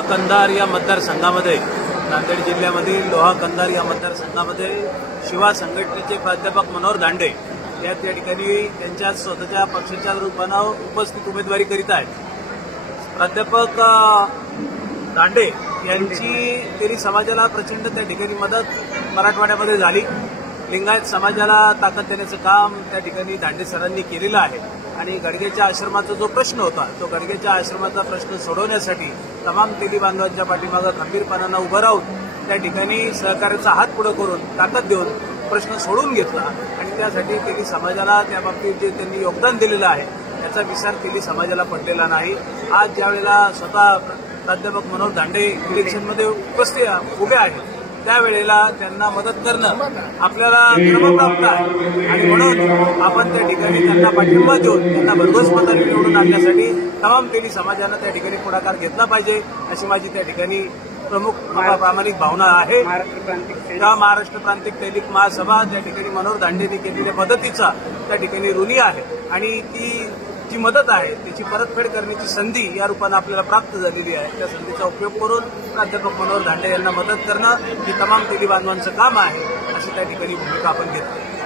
कंधार या मतदारसंघामध्ये नांदेड जिल्ह्यामधील लोहा कंधार या मतदारसंघामध्ये शिवा संघटनेचे प्राध्यापक मनोहर दांडे या त्या ठिकाणी त्यांच्या स्वतःच्या पक्षाच्या रूपानं उपस्थित उमेदवारी करीत आहेत। प्राध्यापक दांडे यांची केली समाजाला प्रचंड त्या ठिकाणी मदत मराठवाड्यामध्ये झाली। लिंगायत समाजाला ताकद देण्याचं काम त्या ठिकाणी दांडे सरांनी केलेलं आहे आणि गडगेच्या आश्रमाचा जो प्रश्न होता तो गडगेच्या आश्रमाचा प्रश्न सोडवण्यासाठी तमाम तेली बांधवांच्या पाठीमागं खंबीरपणानं उभं राहून त्या ठिकाणी सहकार्याचा हात पुढे करून ताकद देऊन प्रश्न सोडवून घेतला आणि त्यासाठी तेली समाजाला त्या बाबतीत जे त्यांनी योगदान दिलेलं आहे त्याचा विसर तेली समाजाला पडलेला नाही। आज ज्यावेळेला स्वतः प्राध्यापक मनोहर दांडे इलेक्शनमध्ये उपस्थित उभे आहेत त्यावेळेला त्यांना मदत करणं आपल्याला क्रमप्राप्त आहे आणि म्हणून आपण त्या ठिकाणी त्यांना पाठिंबा देऊन त्यांना भरघोस मताने निवडून आणण्यासाठी तमाम तेली समाजानं त्या ठिकाणी पुढाकार घेतला पाहिजे अशी माझी त्या ठिकाणी प्रमुख प्रामाणिक भावना आहे। त्या महाराष्ट्र प्रांतिक तैलिक महासभा त्या ठिकाणी मनोहर दांडेंनी केलेल्या मदतीचा त्या ठिकाणी ऋणी आहे आणि ती जी मदत आहे त्याची परतफेड करण्याची संधी या रूपानं आपल्याला प्राप्त झालेली आहे। त्या संधीचा उपयोग करून प्राध्यापक मनोहर दांडे यांना मदत करणं ही तमाम तेली बांधवांचं काम आहे अशी त्या ठिकाणी भूमिका आपण घेतो।